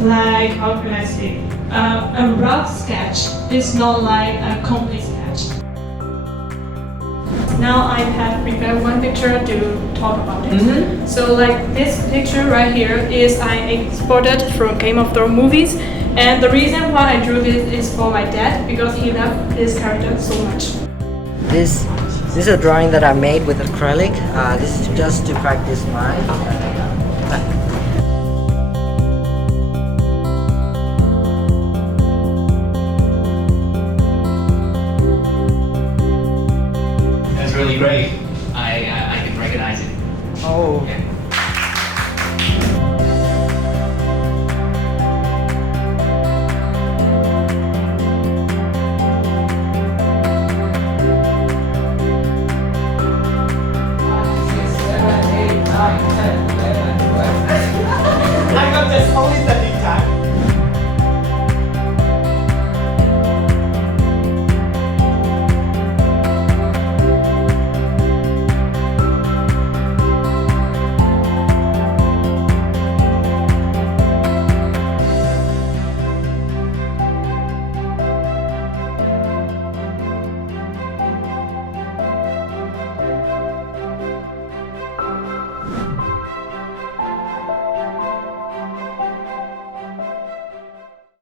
like, how can I say, a rough sketch. It's not like a complete sketch. Now I have prepared one picture to talk about it. So like this picture right here is I exported from Game of Thrones movies, and the reason why I drew this is for my dad because he loved this character so much. This is a drawing that I made with acrylic. This is just to practice my